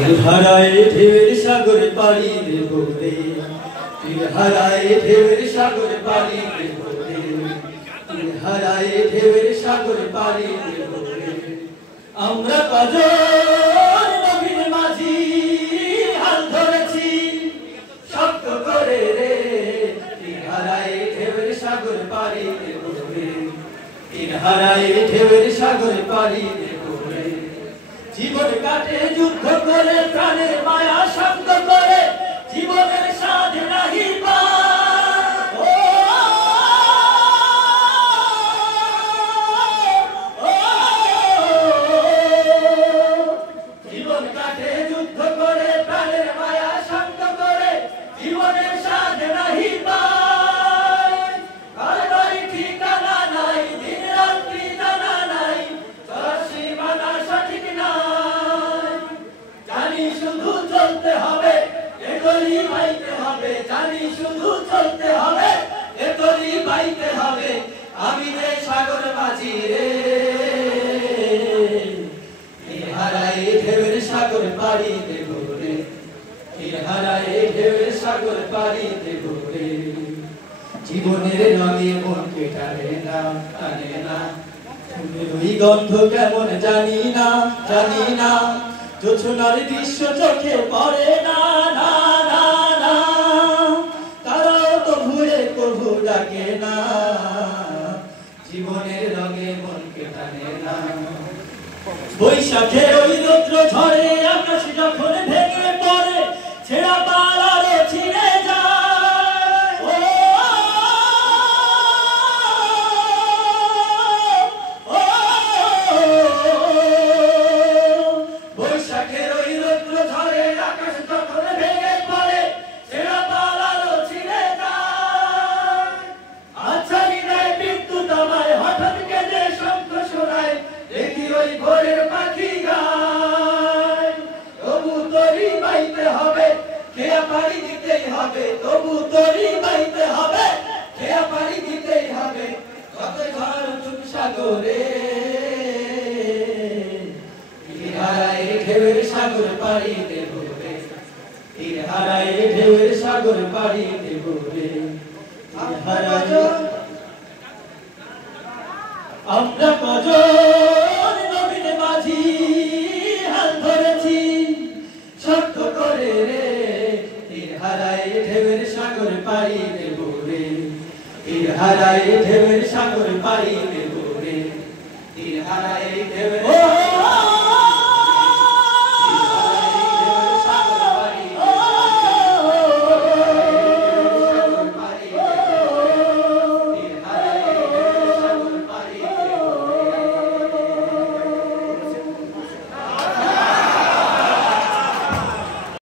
হারায় ঢেউয়ের সাগরে পাড়ি দেব রে, হারায় ঢেউয়ের সাগরে পাড়ি দেব রে, হারায় ঢেউয়ের সাগরে পাড়ি দেব রে। আমরা কজন নবীর মাঝি হাল ধরেছি শক্ত করে রে, হারায় ঢেউয়ের সাগরে পাড়ি দেব রে, হারায় ঢেউয়ের সাগরে পাড়ি দেব রে। জীবন কাটে যুদ্ধ করে, প্রাণের মায়া শব্দ করে, জীবনের স্বাদ নাহি জীবন কাটে যুদ্ধ করে, প্রাণের মায়া শব্দ করে, জীবনের স্বাদ নাহি ঠিকানা নাই, দিন রাত্রি জানা নাই, সীমানা সঠিক নাই। জানি শুধু চলতে হবে, এগোলি বাইতে হবে, জানি শুধু চলতে হবে, এগোলি বাইতে হবে। আমি যে সাগর মাঝি রে, হারায় ঢেউয়ের সাগর পাড়ি দেব রে, হারায় ঢেউয়ের সাগর পাড়ি দেব রে। জীবনের রঙে মনকে টানে না, টানে না, ওই গন্ধ কেমন জানি না, জানি না, জোছনার দৃশ্য চোখে পড়ে না, না না না, তারাও তো ভুলে কভু ডাকে না, জীবনের রঙে মনকে টানে না। বৈশাখে ওই রৌদ্র ঝড়ে আকাশ যখন ভেঙে পড়ে, ছেঁড়া পাল আরো ছিঁড়ে যায়। বৈশাখের ওই রৌদ্র ঝড়ে আকাশ যখন ভেঙে পড়ে, ছেঁড়া পাল আরো ছিঁড়ে যায়। আছাড়ি দেয় বিদ্যুৎ আমায়, হঠাৎ কেঁদে শব্দ শোনায়, দেখি ওই ভোরের পাখি গায়। তবু তরি বাইতে হবে, খেয়া পাড়ি দিতেই হবে, তবু তরি বাইতে হবে, খেয়া পাড়ি দিতেই হবে। কত ঝড় উঠুক সাগরে, হারায় ঢেউয়ের সাগর পাড়ি দেব রে, হারায় ঢেউয়ের সাগর পাড়ি দেব রে। আমরা কজন নবীর মাঝি হাল ধরেছি শক্ত করে রে, হারায় ঢেউয়ের সাগর পাড়ি দেব রে, হারায় ঢেউয়ের সাগর পাড়ি দেব রে, হারায় ঢেউয়ের